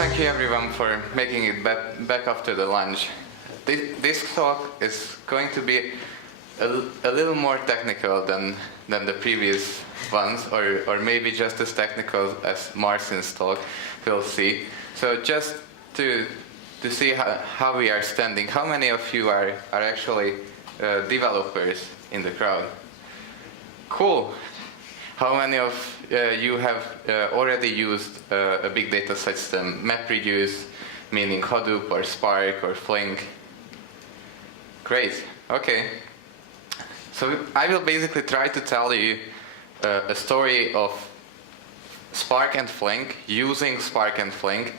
thank you everyone for making it back after the lunch. This talk is going to be a little more technical than the previous ones, or maybe just as technical as Marton's talk. We'll see. So just to see how we are standing, how many of you are actually developers in the crowd? Cool. How many of you have already used a big data system, MapReduce, meaning Hadoop or Spark or Flink? Great. Okay. So I will basically try to tell you a story of Spark and Flink, using Spark and Flink,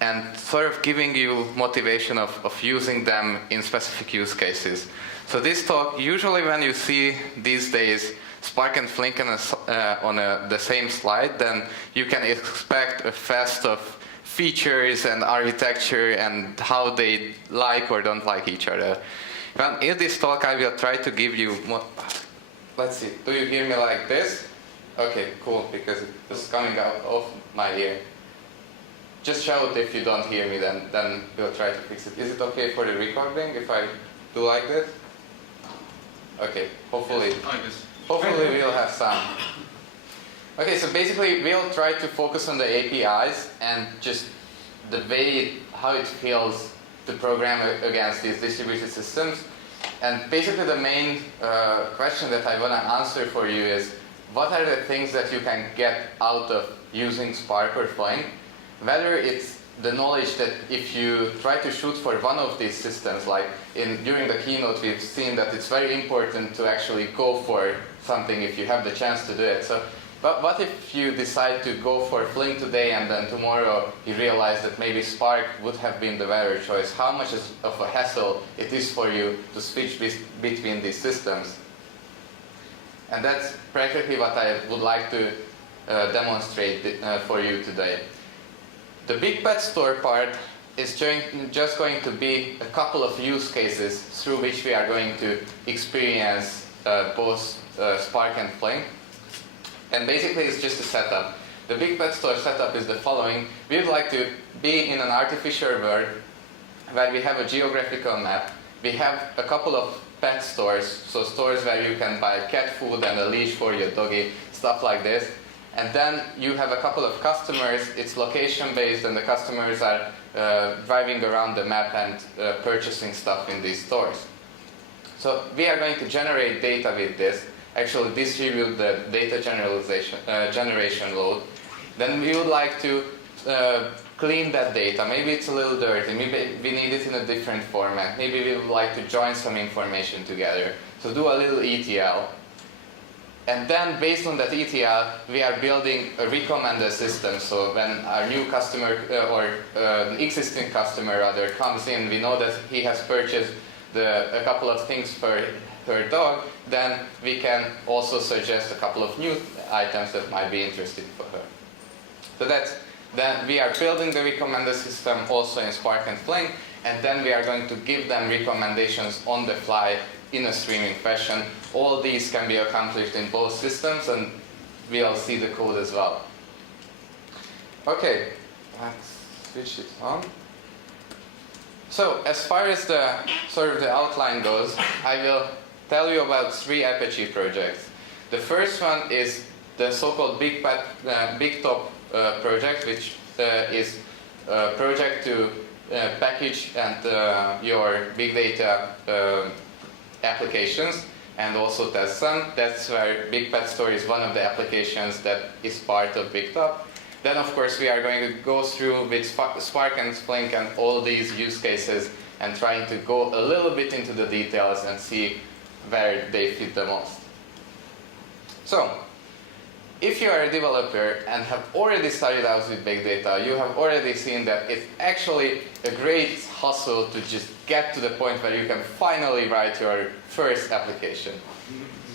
and sort of giving you motivation of using them in specific use cases. So this talk, usually when you see these days Spark and Flink on the same slide, then you can expect a fest of features and architecture and how they like or don't like each other. Well, in this talk I will try to give you more. Let's see, do you hear me like this? Okay, cool, because it's coming out of my ear. Just shout if you don't hear me, then we'll try to fix it. Is it okay for the recording if I do like this? Okay, hopefully we'll have sound. Okay, so basically we'll try to focus on the APIs and just the way how it feels to program against these distributed systems. And basically the main question that I want to answer for you is, what are the things that you can get out of using Spark or Flink? Whether it's the knowledge that if you try to shoot for one of these systems, like during the keynote we've seen that it's very important to actually go for something if you have the chance to do it. So, but what if you decide to go for Flink today and then tomorrow you realize that maybe Spark would have been the better choice? How much of a hassle it is for you to switch between these systems? And that's practically what I would like to demonstrate for you today. The BigPetStore part is just going to be a couple of use cases through which we are going to experience both Spark and Flink. And basically it's just a setup. The BigPetStore setup is the following. We would like to be in an artificial world where we have a geographical map. We have a couple of pet stores, so stores where you can buy cat food and a leash for your doggy, stuff like this. And then you have a couple of customers. It's location-based, and the customers are driving around the map and purchasing stuff in these stores. So we are going to generate data with this, actually distribute the data generation load. Then we would like to clean that data. Maybe it's a little dirty. Maybe we need it in a different format. Maybe we would like to join some information together. So do a little ETL. And then, based on that ETL, we are building a recommender system. So when our new customer or an existing customer rather comes in, we know that he has purchased a couple of things for her dog. Then we can also suggest a couple of new items that might be interesting for her. So then we are building the recommender system also in Spark and Flink, and then we are going to give them recommendations on the fly in a streaming fashion. All these can be accomplished in both systems, and we'll see the code as well. Okay, let's switch it on. So as far as the outline goes, I will tell you about 3 Apache projects. The first one is the so-called BigTop project, which is a project to package and your big data applications and also test them. That's where BigPetStore is one of the applications that is part of BigTop. Then of course we are going to go through with Spark and Flink and all these use cases and trying to go a little bit into the details and see where they fit the most. So, if you are a developer and have already started out with big data, you have already seen that it's actually a great hustle to just get to the point where you can finally write your first application.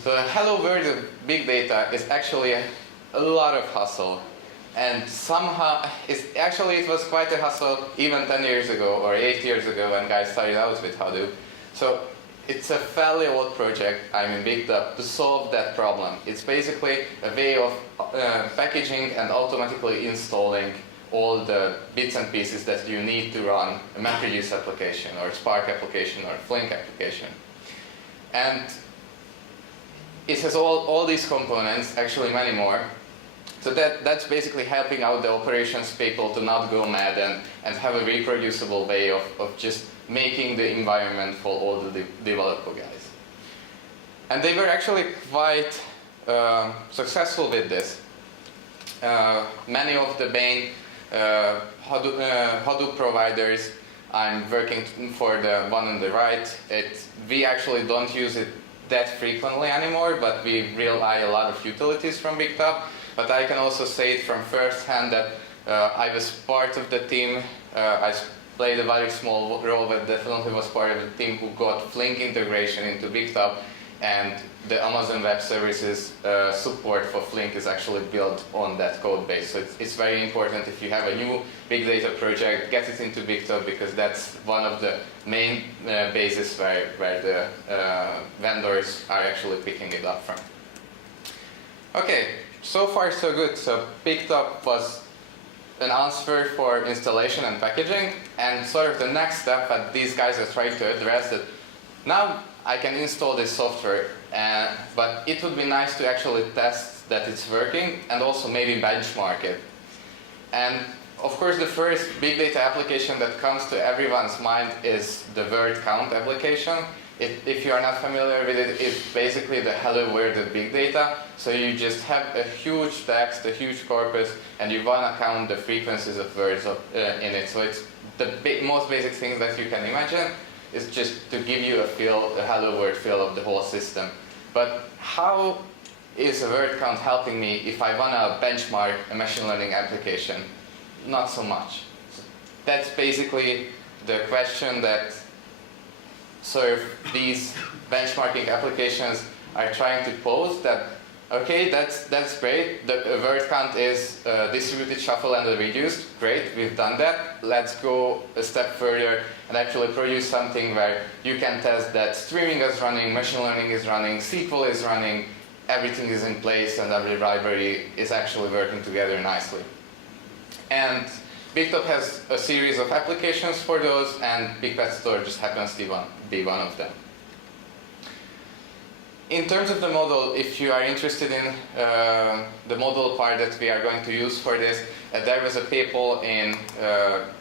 So the hello world of big data is actually a lot of hustle. And somehow, it was quite a hustle even 10 years ago or 8 years ago when guys started out with Hadoop. So it's a fairly old project, BigTop, to solve that problem. It's basically a way of packaging and automatically installing all the bits and pieces that you need to run a MapReduce application or Spark application or Flink application. And it has all these components, actually many more. So that's basically helping out the operations people to not go mad and have a reproducible way of just making the environment for all the developer guys. And they were actually quite successful with this. Many of the main Hadoop providers, I'm working for the one on the right. We actually don't use it that frequently anymore, but we rely a lot of utilities from BigTop. But I can also say it from first hand that I was part of the team. I played a very small role, but definitely was part of the team who got Flink integration into BigTop, and the Amazon Web Services support for Flink is actually built on that code base. So it's very important if you have a new big data project, get it into BigTop, because that's one of the main bases where the vendors are actually picking it up from. Okay, so far so good. So BigTop was an answer for installation and packaging, and sort of the next step that these guys are trying to address that now I can install this software, but it would be nice to actually test that it's working and also maybe benchmark it. And of course the first big data application that comes to everyone's mind is the word count application. If you are not familiar with it, it's basically the hello world of big data. So you just have a huge text, a huge corpus, and you want to count the frequencies of words in it. So it's the most basic thing that you can imagine is just to give you a feel, a hello world feel of the whole system. But how is a word count helping me if I want to benchmark a machine learning application? Not so much. So that's basically the question that sort of these benchmarking applications are trying to pose, that okay, that's great, the word count is distributed, shuffle, and reduced. Great, we've done that. Let's go a step further and actually produce something where you can test that streaming is running, machine learning is running, SQL is running, everything is in place, and every library is actually working together nicely. And BigTop has a series of applications for those, and BigPetStore just happens to be one of them. In terms of the model, if you are interested in the model part that we are going to use for this, there was a paper in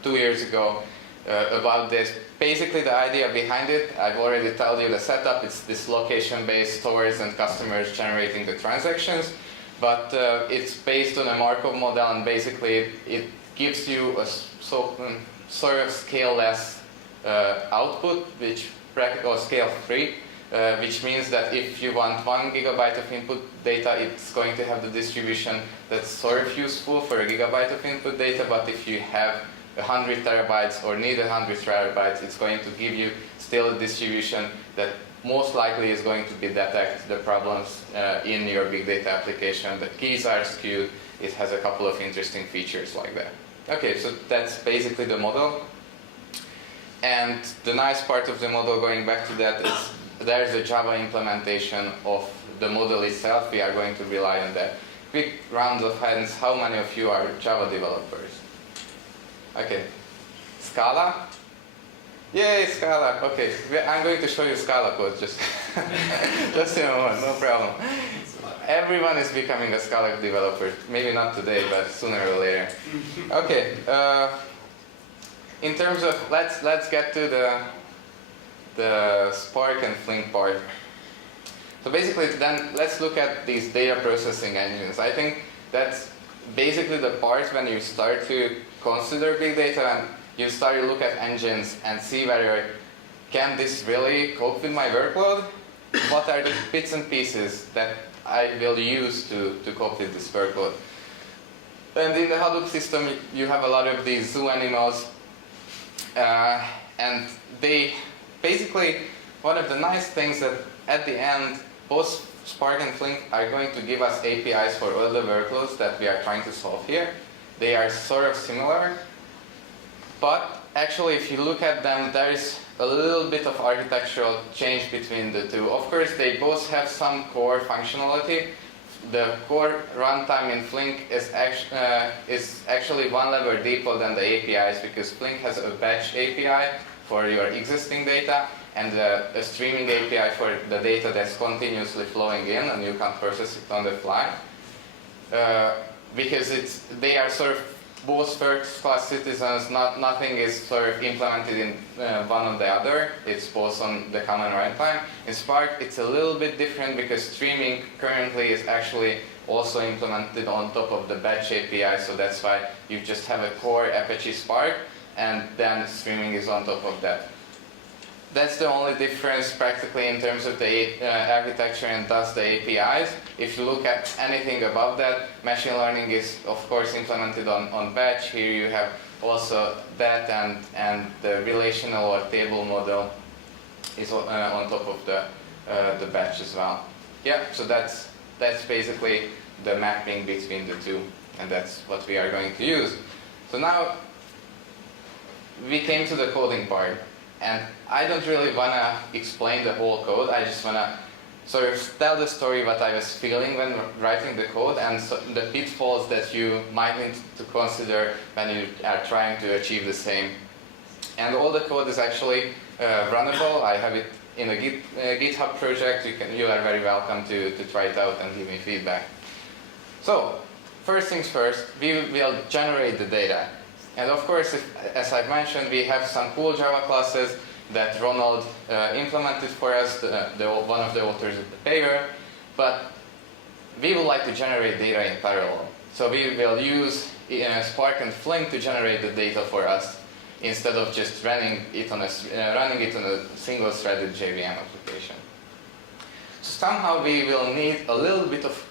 2 years ago about this. Basically the idea behind it, I've already told you the setup, it's this location-based stores and customers generating the transactions, but it's based on a Markov model, and basically it gives you a sort of scale-less output, or scale-free, which means that if you want 1 gigabyte of input data, it's going to have the distribution that's sort of useful for a gigabyte of input data, but if you have 100 terabytes or need 100 terabytes, it's going to give you still a distribution that most likely is going to be detect the problems in your big data application. The keys are skewed. It has a couple of interesting features like that. Okay, so that's basically the model. And the nice part of the model, going back to that, is there's a Java implementation of the model itself. We are going to rely on that. Quick round of hands, how many of you are Java developers? Okay. Scala? Yay, Scala. Okay, I'm going to show you Scala code just in a moment, no problem. Everyone is becoming a Scala developer. Maybe not today, but sooner or later. Okay. In terms of, let's get to the Spark and Flink part. So basically, then let's look at these data processing engines. I think that's basically the part when you start to consider big data and you start to look at engines and see whether can this really cope with my workload? What are the bits and pieces that I will use to cope with this workload? And in the Hadoop system, you have a lot of these zoo animals, and they basically, one of the nice things that at the end, both Spark and Flink are going to give us APIs for all the workloads that we are trying to solve here. They are sort of similar, but actually if you look at them, there is a little bit of architectural change between the two. Of course, they both have some core functionality. the core runtime in Flink is actually one level deeper than the APIs, because Flink has a batch API for your existing data and a streaming API for the data that's continuously flowing in and you can process it on the fly. Because they are sort of both first-class citizens, nothing is sort of implemented in one or the other, it's both on the common runtime. In Spark, it's a little bit different because streaming currently is actually also implemented on top of the batch API, so that's why you just have a core Apache Spark, and then streaming is on top of that. That's the only difference practically in terms of the architecture and thus the APIs. If you look at anything above that, machine learning is of course implemented on batch. Here you have also that, and the relational or table model is on top of the batch as well. Yeah, so that's basically the mapping between the two, and that's what we are going to use. So now we came to the coding part. And I don't really want to explain the whole code, I just want to sort of tell the story what I was feeling when writing the code, and so the pitfalls that you might need to consider when you are trying to achieve the same. And all the code is actually runnable. I have it in a GitHub project. You are very welcome to try it out and give me feedback. So, first things first, we will generate the data. And of course, as I've mentioned, we have some cool Java classes that Ronald implemented for us, one of the authors of the paper. But we would like to generate data in parallel. So we will use Spark and Flink to generate the data for us, instead of just running it on a single-threaded JVM application. So somehow we will need a little bit of,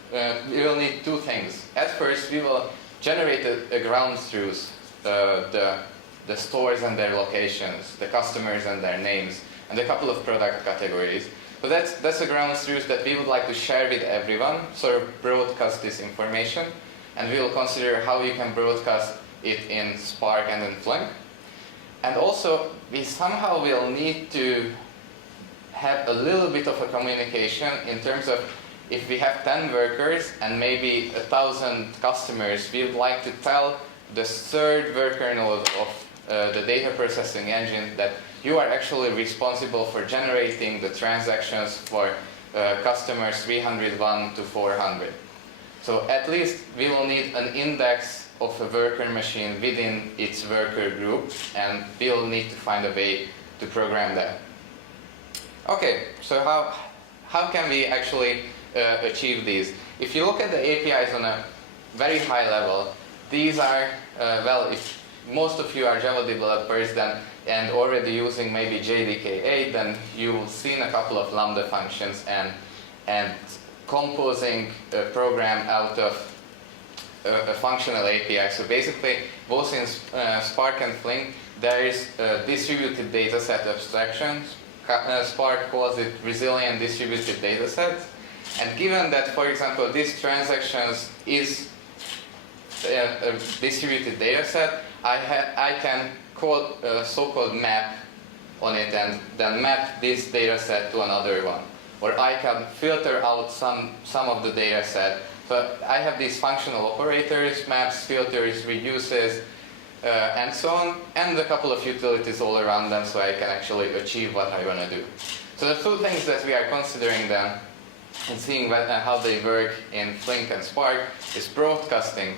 we will need two things. At first, we will generate a ground truth. The stores and their locations, the customers and their names, and a couple of product categories. So that's a ground truth that we would like to share with everyone, sort of broadcast this information, and we will consider how you can broadcast it in Spark and in Flink. And also, we somehow will need to have a little bit of a communication in terms of, if we have 10 workers and maybe 1,000 customers, we would like to tell the third worker node of the data processing engine that you are actually responsible for generating the transactions for customers 301 to 400. So at least we will need an index of a worker machine within its worker group, and we will need to find a way to program that. Okay, so how can we actually achieve these? If you look at the APIs on a very high level, these are, well, if most of you are Java developers and already using maybe JDK8, then you've seen a couple of Lambda functions and composing a program out of a functional API. So basically, both in Spark and Flink, there is a distributed dataset abstraction. Spark calls it resilient distributed dataset. And given that, for example, this transactions is a distributed data set, I can call a so-called map on it and then map this data set to another one. Or I can filter out some of the data set. So I have these functional operators, maps, filters, reduces, and so on, and a couple of utilities all around them, so I can actually achieve what I want to do. So the two things that we are considering then, and seeing how they work in Flink and Spark, is broadcasting.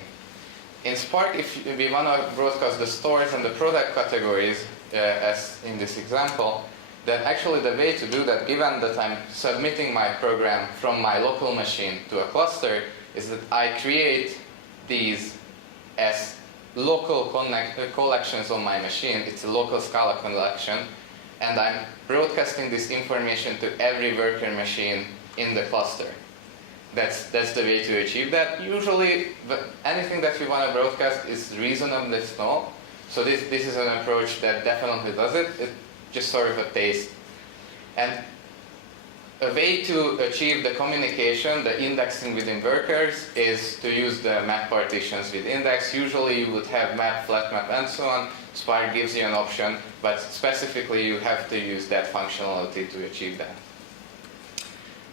In Spark, if we want to broadcast the stores and the product categories, as in this example, then actually the way to do that, given that I'm submitting my program from my local machine to a cluster, is that I create these as local collections on my machine. It's a local Scala collection, and I'm broadcasting this information to every worker machine in the cluster. That's the way to achieve that. Usually, anything that we want to broadcast is reasonably small. So this is an approach that definitely does it. It's just sort of a taste. And a way to achieve the communication, the indexing within workers, is to use the map partitions with index. Usually you would have map, flat map, and so on. Spark gives you an option, but specifically you have to use that functionality to achieve that.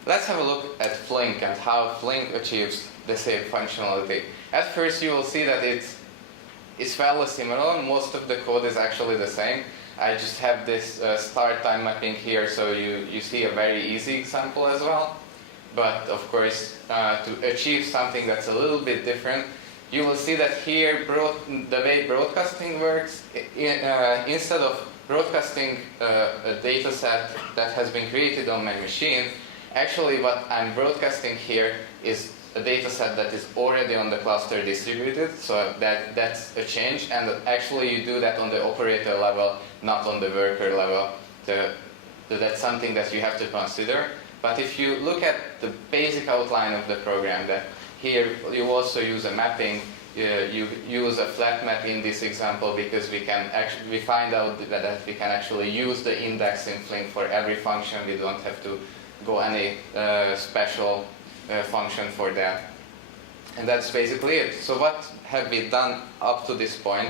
Let's have a look at Flink and how Flink achieves the same functionality. At first you will see that it's fairly similar. Most of the code is actually the same. I just have this start time mapping here, so you see a very easy example as well. But of course, to achieve something that's a little bit different, you will see that here the way broadcasting works, instead of broadcasting a data set that has been created on my machine, actually what I'm broadcasting here is a data set that is already on the cluster distributed, so that's a change, and actually you do that on the operator level, not on the worker level. That's something that you have to consider. But if you look at the basic outline of the program, that here you also use a mapping, you use a flat map in this example because we find out that we can actually use the index in Flink for every function. We don't have to go any special function for that. And that's basically it. So what have we done up to this point?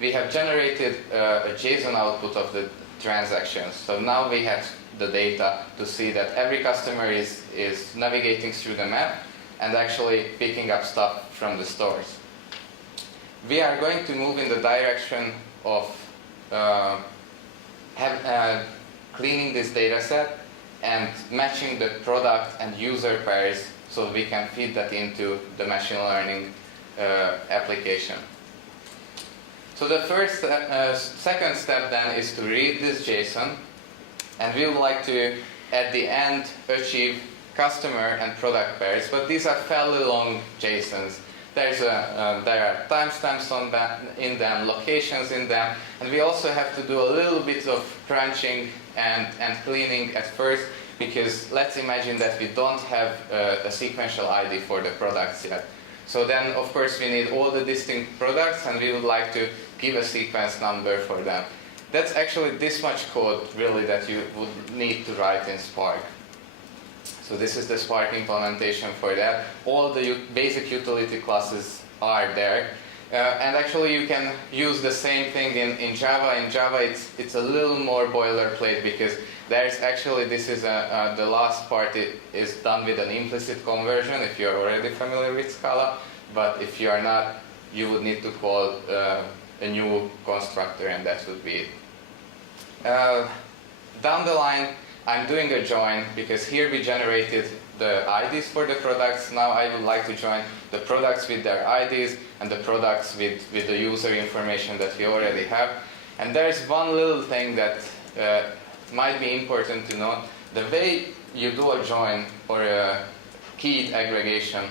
We have generated a JSON output of the transactions. So now we have the data to see that every customer is navigating through the map and actually picking up stuff from the stores. We are going to move in the direction of cleaning this data set and matching the product and user pairs so we can feed that into the machine learning application. So the second step then is to read this JSON, and we would like to, at the end, achieve customer and product pairs, but these are fairly long JSONs. There are timestamps in them, locations in them, and we also have to do a little bit of crunching and cleaning at first, because let's imagine that we don't have a sequential ID for the products yet. So then, of course, we need all the distinct products, and we would like to give a sequence number for them. That's actually this much code, really, that you would need to write in Spark. So this is the Spark implementation for that. All the basic utility classes are there. And actually you can use the same thing in Java. In Java it's a little more boilerplate, because there's actually, this is the last part is done with an implicit conversion if you're already familiar with Scala. But if you are not, you would need to call a new constructor, and that would be it. Down the line, I'm doing a join, because here we generated the IDs for the products. Now I would like to join the products with their IDs and the products with the user information that we already have. And there's one little thing that might be important to know. The way you do a join or a keyed aggregation,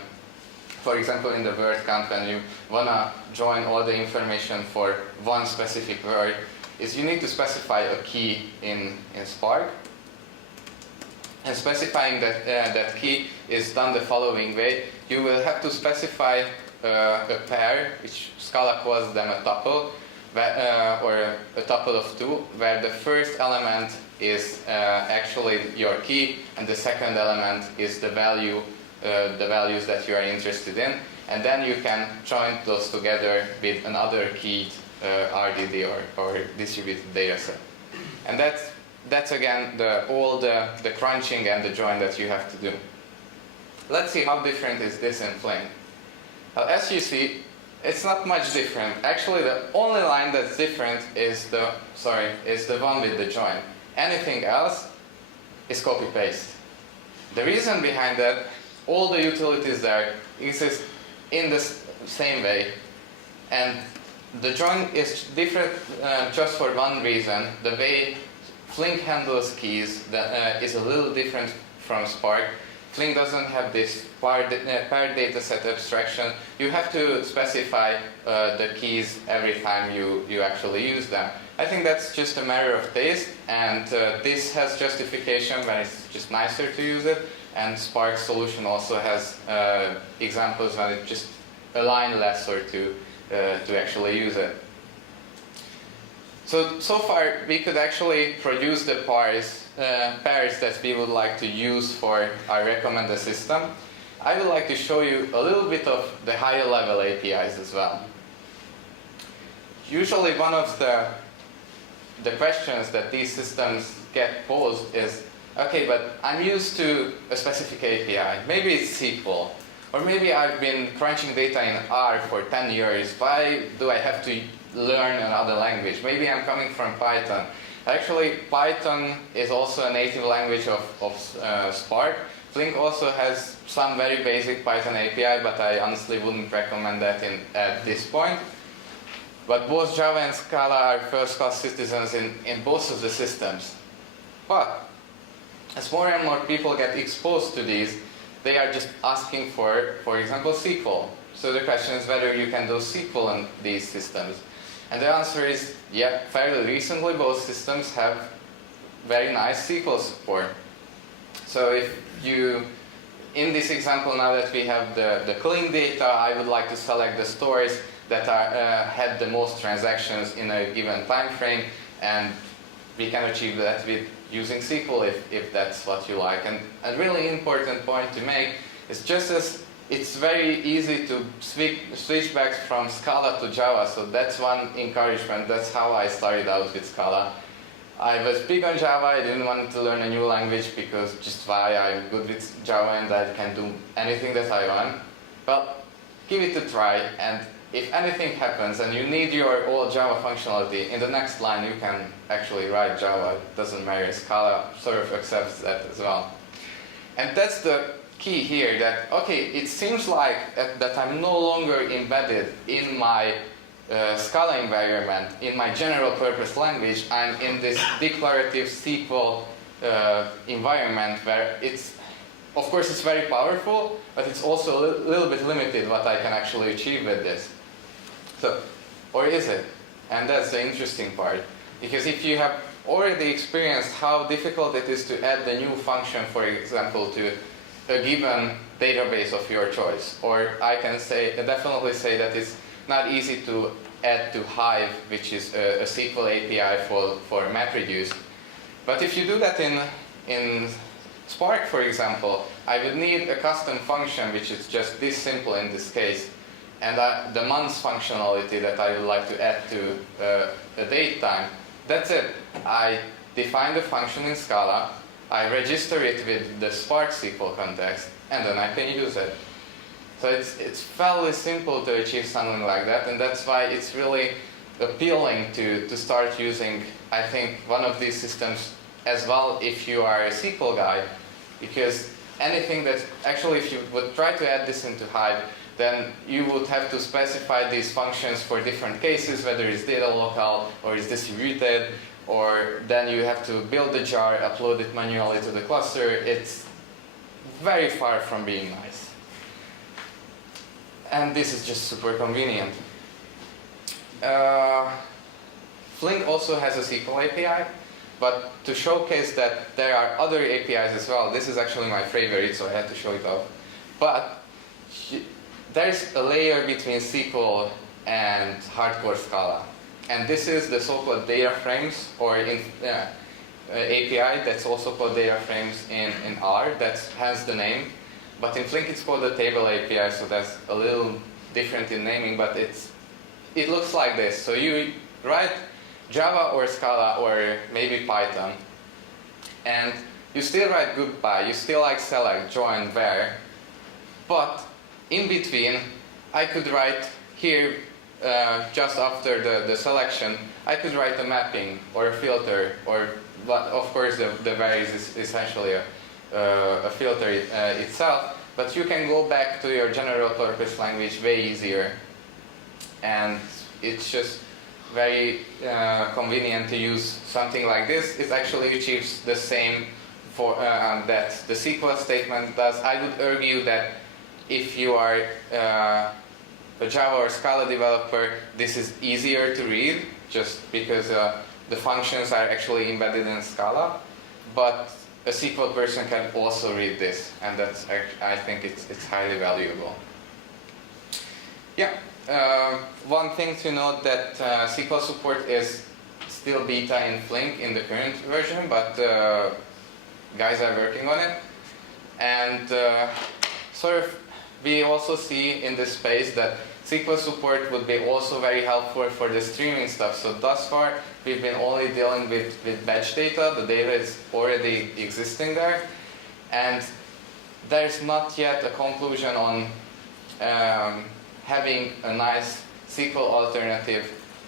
for example in the word count, when you want to join all the information for one specific word, is you need to specify a key in Spark. And specifying that key is done the following way. You will have to specify a pair, which Scala calls them a tuple, or a tuple of two, where the first element is actually your key, and the second element is the values that you are interested in. And then you can join those together with another keyed RDD or distributed data set. And that's again all the crunching and the join that you have to do. Let's see how different is this in Flink. Now, as you see, it's not much different. Actually, the only line that's different is the one with the join. Anything else is copy-paste. The reason behind that, all the utilities there exist in the same way, and the join is different just for one reason. The way Flink handles keys is a little different from Spark. Flink doesn't have this paired data set abstraction. You have to specify the keys every time you actually use them. I think that's just a matter of taste, and this has justification when it's just nicer to use it, and Spark's solution also has examples when it just a line less or two to actually use it. So far we could actually produce the pairs that we would like to use for our recommender system. I would like to show you a little bit of the higher level APIs as well. Usually one of the questions that these systems get posed is, okay, but I'm used to a specific API. Maybe it's SQL. Or maybe I've been crunching data in R for 10 years. Why do I have to learn another language? Maybe I'm coming from Python. Actually, Python is also a native language of Spark. Flink also has some very basic Python API, but I honestly wouldn't recommend that at this point. But both Java and Scala are first-class citizens in both of the systems. But as more and more people get exposed to these, they are just asking for example, SQL. So the question is whether you can do SQL in these systems. And the answer is, yeah, fairly recently both systems have very nice SQL support. So if you, in this example now that we have the clean data, I would like to select the stores that had the most transactions in a given time frame, and we can achieve that with using SQL if that's what you like. And a really important point to make is just as it's very easy to switch back from Scala to Java, so that's one encouragement. That's how I started out with Scala. I was big on Java, I didn't want to learn a new language because just why, I'm good with Java and I can do anything that I want. But give it a try, and if anything happens and you need your old Java functionality, in the next line you can actually write Java. It doesn't matter, Scala sort of accepts that as well. And that's the key here, that okay, it seems like that I'm no longer embedded in my Scala environment, in my general purpose language. I'm in this declarative SQL environment where it's, of course it's very powerful, but it's also a little bit limited what I can actually achieve with this. So, or is it? And that's the interesting part. Because if you have already experienced how difficult it is to add the new function, for example, to a given database of your choice, or I can definitely say that it's not easy to add to Hive, which is a SQL API for MapReduce. But if you do that in Spark, for example, I would need a custom function which is just this simple in this case, and the months functionality that I would like to add to a date time. That's it. I define the function in Scala, I register it with the Spark SQL context, and then I can use it. So it's fairly simple to achieve something like that, and that's why it's really appealing to start using, I think, one of these systems as well if you are a SQL guy, because anything that, actually if you would try to add this into Hive, then you would have to specify these functions for different cases, whether it's data local or it's distributed, or then you have to build the jar, upload it manually to the cluster. It's very far from being nice. And this is just super convenient. Flink also has a SQL API, but to showcase that there are other APIs as well, this is actually my favorite, so I had to show it off. But there's a layer between SQL and hardcore Scala. And this is the so-called data frames, or API that's also called data frames in R. That has the name. But in Flink it's called the table API, so that's a little different in naming, but it looks like this. So you write Java or Scala or maybe Python, and you still write goodbye, you still like select, join, var, but in between I could write here, just after the selection, I could write a mapping or a filter, or of course the var is essentially a filter itself, but you can go back to your general purpose language way easier, and it's just very convenient to use something like this. It actually achieves the same for that the SQL statement does. I would argue that if you are a Java or Scala developer, this is easier to read, just because the functions are actually embedded in Scala. But a SQL person can also read this, and that's I think it's highly valuable. Yeah, one thing to note that SQL support is still beta in Flink in the current version, but guys are working on it, and sort of we also see in this space that SQL support would be also very helpful for the streaming stuff. So thus far, we've been only dealing with batch data. The data is already existing there. And there's not yet a conclusion on having a nice SQL alternative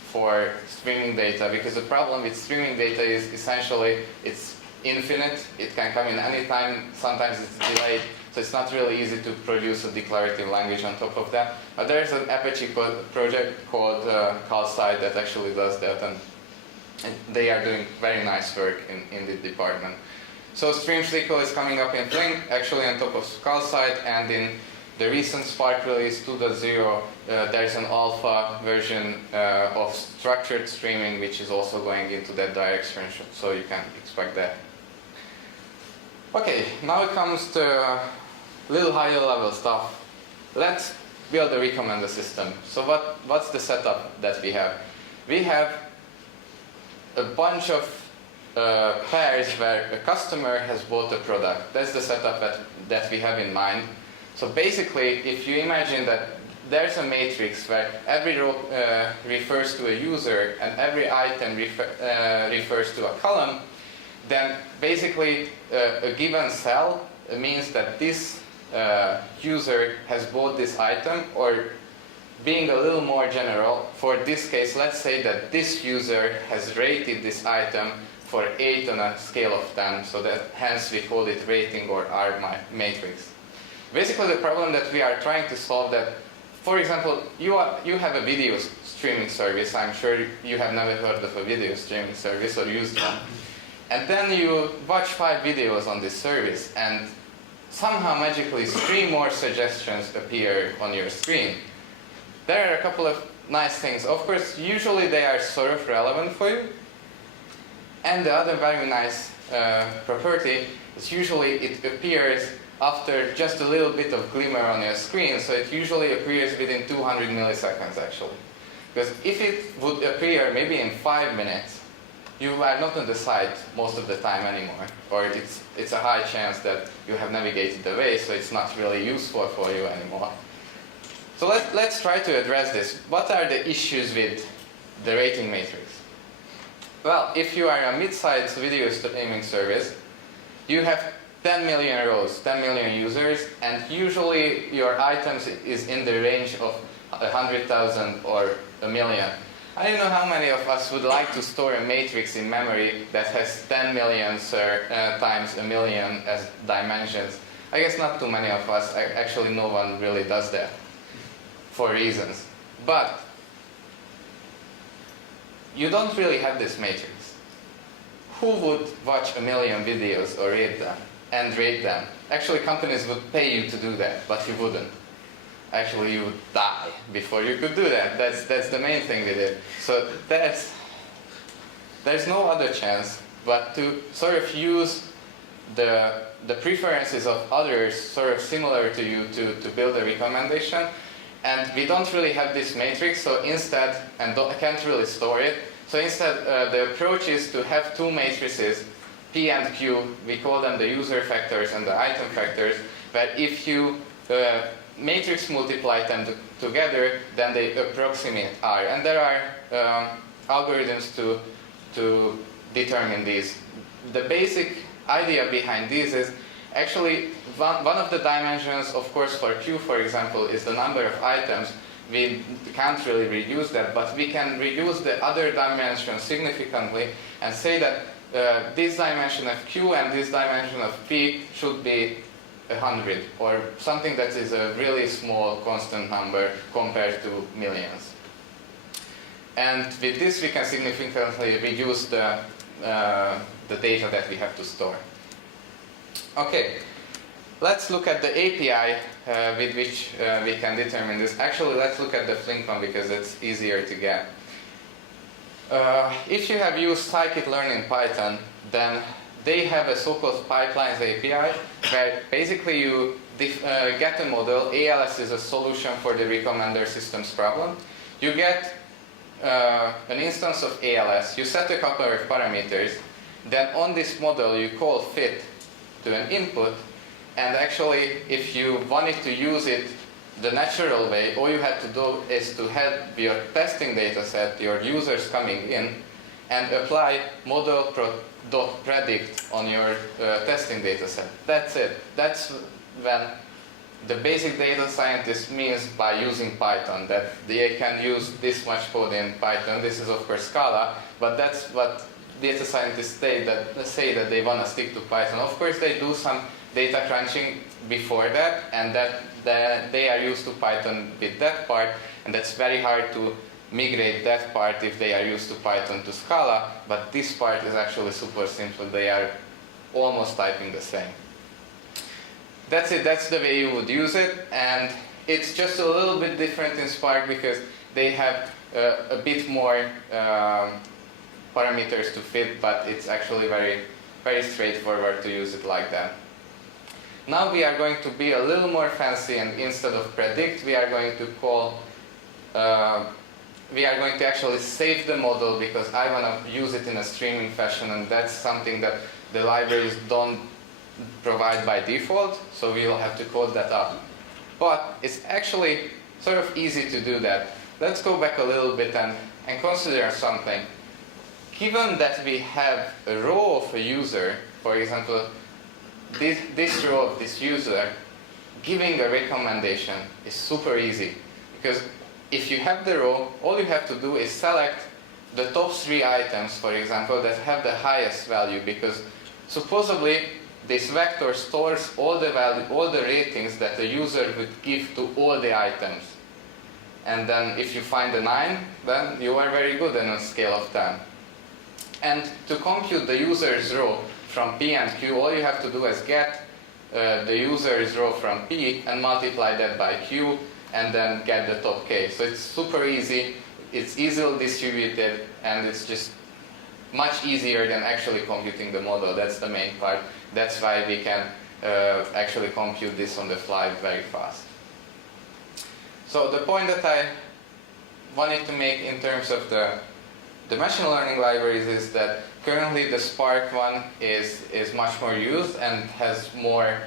for streaming data, because the problem with streaming data is essentially it's infinite. It can come in any time. Sometimes it's delayed. So it's not really easy to produce a declarative language on top of that. But there's an Apache project called CalSci that actually does that, and they are doing very nice work in the department. So Stream SQL is coming up in Flink, actually on top of CalSci, and in the recent Spark release 2.0, there's an alpha version of structured streaming, which is also going into that direction, so you can expect that. Okay, now it comes to a little higher level stuff. Let's build a recommender system. So what's the setup that we have? We have a bunch of pairs where a customer has bought a product. That's the setup that we have in mind. So basically, if you imagine that there's a matrix where every row refers to a user and every item refers to a column, then basically a given cell means that this user has bought this item, or being a little more general, for this case, let's say that this user has rated this item for 8 on a scale of 10, so that hence we call it rating or R matrix. Basically the problem that we are trying to solve that, for example, you have a video streaming service. I'm sure you have never heard of a video streaming service or used one. And then you watch 5 videos on this service, and somehow magically 3 more suggestions appear on your screen. There are a couple of nice things. Of course, usually they are sort of relevant for you. And the other very nice property is usually it appears after just a little bit of glimmer on your screen, so it usually appears within 200 milliseconds actually. Because if it would appear maybe in 5 minutes, you are not on the site most of the time anymore, or it's a high chance that you have navigated away, so it's not really useful for you anymore. So let's try to address this. What are the issues with the rating matrix? Well, if you are a mid-sized video streaming service, you have 10 million rows, 10 million users, and usually your items is in the range of 100,000 or a million. I don't know how many of us would like to store a matrix in memory that has 10 million times a million as dimensions. I guess not too many of us. Actually, no one really does that for reasons. But you don't really have this matrix. Who would watch a million videos or read them and rate them? Actually, companies would pay you to do that, but you wouldn't. Actually, you would die before you could do that. That's the main thing with it. So there's no other chance but to sort of use the preferences of others sort of similar to you to build a recommendation. And we don't really have this matrix, so instead, and can't really store it, so instead the approach is to have 2 matrices, P and Q. We call them the user factors and the item factors, where if you matrix multiply them together, then they approximate R. And there are algorithms to determine these. The basic idea behind these is actually one of the dimensions, of course, for Q, for example, is the number of items. We can't really reduce that, but we can reduce the other dimension significantly and say that this dimension of Q and this dimension of P should be 100, or something that is a really small constant number compared to millions. And with this we can significantly reduce the data that we have to store. Okay, let's look at the API with which we can determine this. Actually, let's look at the Flink one because it's easier to get. If you have used scikit-learn in Python, then they have a so-called pipelines API where basically you get a model. ALS is a solution for the recommender systems problem. You get an instance of ALS, you set a couple of parameters, then on this model you call fit to an input, and actually if you wanted to use it the natural way, all you have to do is to have your testing data set, your users coming in, and apply model.predict on your testing data set. That's it. That's when the basic data scientist means by using Python, that they can use this much code in Python. This is of course Scala, but that's what data scientists say that they want to stick to Python. Of course they do some data crunching before that, and that they are used to Python with that part, and that's very hard to migrate that part if they are used to Python to Scala, but this part is actually super simple. They are almost typing the same. That's it, that's the way you would use it, and it's just a little bit different in Spark because they have a bit more parameters to fit, but it's actually very, very straightforward to use it like that. Now we are going to be a little more fancy, and instead of predict, we are going to call, we are going to actually save the model because I want to use it in a streaming fashion, and that's something that the libraries don't provide by default, so we will have to code that up. But it's actually sort of easy to do that. Let's go back a little bit and consider something. Given that we have a row of a user, for example, this row of this user, giving a recommendation is super easy. Because if you have the row, all you have to do is select the top 3 items, for example, that have the highest value, because supposedly this vector stores all the ratings that the user would give to all the items. And then if you find a 9, then you are very good on a scale of 10. And to compute the user's row from P and Q, all you have to do is get the user's row from P and multiply that by Q, and then get the top K. So it's super easy, it's easily distributed, and it's just much easier than actually computing the model. That's the main part. That's why we can actually compute this on the fly very fast. So the point that I wanted to make in terms of the machine learning libraries is that currently the Spark one is much more used and has more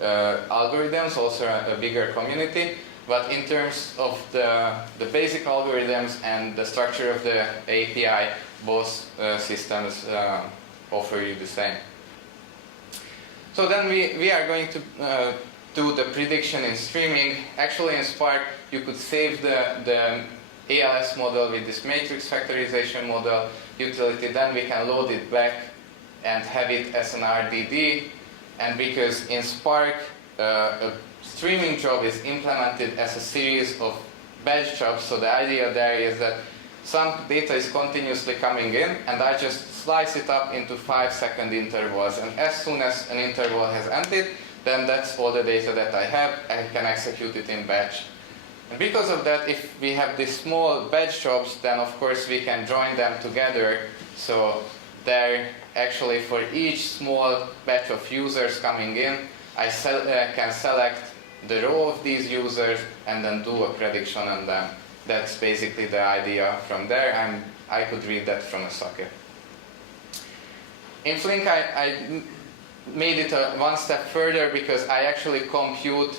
algorithms, also a bigger community. But in terms of the basic algorithms and the structure of the API, both systems offer you the same. So then we are going to do the prediction in streaming. Actually in Spark you could save the ALS model with this matrix factorization model utility, then we can load it back and have it as an RDD. And because in Spark a streaming job is implemented as a series of batch jobs, so the idea there is that some data is continuously coming in, and I just slice it up into 5-second intervals, and as soon as an interval has ended, then that's all the data that I have. I can execute it in batch. And because of that, if we have these small batch jobs, then of course we can join them together. So there, actually for each small batch of users coming in, I can select the row of these users and then do a prediction on them. That's basically the idea from there, and I could read that from a socket. In Flink, I made it one step further because I actually compute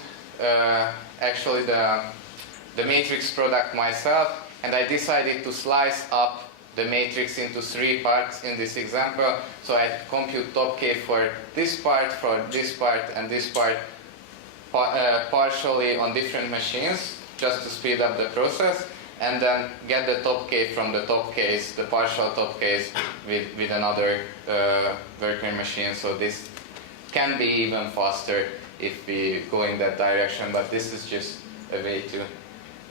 actually the matrix product myself, and I decided to slice up the matrix into 3 parts in this example. So I compute top K for this part, and this part partially on different machines, just to speed up the process, and then get the top K from the top case, the partial top case, with another worker machine. So this can be even faster if we go in that direction, but this is just a way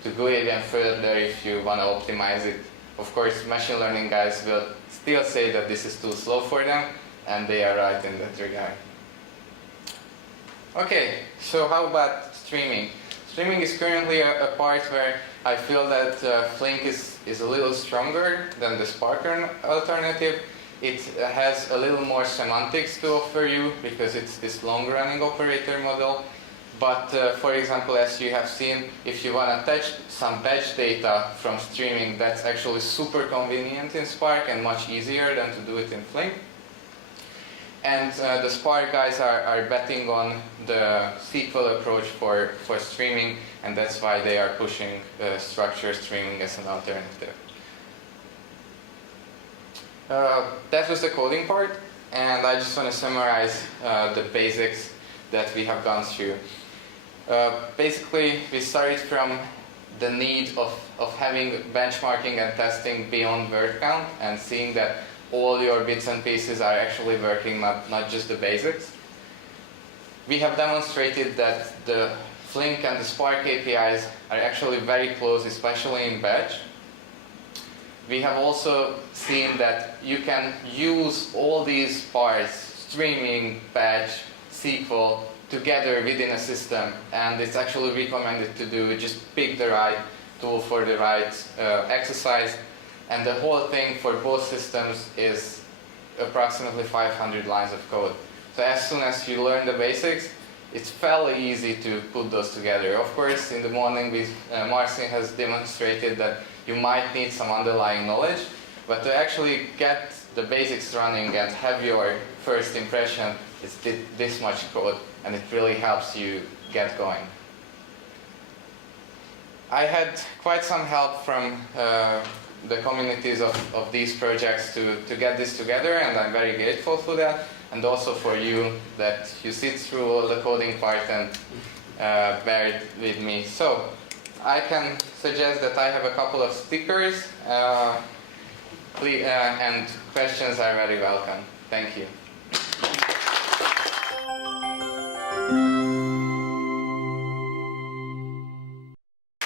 to go even further if you want to optimize it. Of course, machine learning guys will still say that this is too slow for them, and they are right in that regard. Okay, so how about streaming? Streaming is currently a part where I feel that Flink is a little stronger than the Spark alternative. It has a little more semantics to offer you because it's this long-running operator model. But for example, as you have seen, if you want to attach some batch data from streaming, that's actually super convenient in Spark and much easier than to do it in Flink. And the Spark guys are betting on the SQL approach for streaming, and that's why they are pushing structure streaming as an alternative. That was the coding part, and I just want to summarize the basics that we have gone through. Basically, we started from the need of having benchmarking and testing beyond word count and seeing that all your bits and pieces are actually working, not just the basics. We have demonstrated that the Flink and the Spark APIs are actually very close, especially in batch. We have also seen that you can use all these parts, streaming, batch, SQL, together within a system, and it's actually recommended to do just pick the right tool for the right exercise, and the whole thing for both systems is approximately 500 lines of code. So as soon as you learn the basics, it's fairly easy to put those together. Of course, in the morning, Martin has demonstrated that you might need some underlying knowledge, but to actually get the basics running and have your first impression, it's this much code, and it really helps you get going. I had quite some help from the communities of these projects to get this together, and I'm very grateful for that, and also for you that you sit through all the coding part and bear it with me. So I can suggest that I have a couple of stickers, and questions are very welcome. Thank you.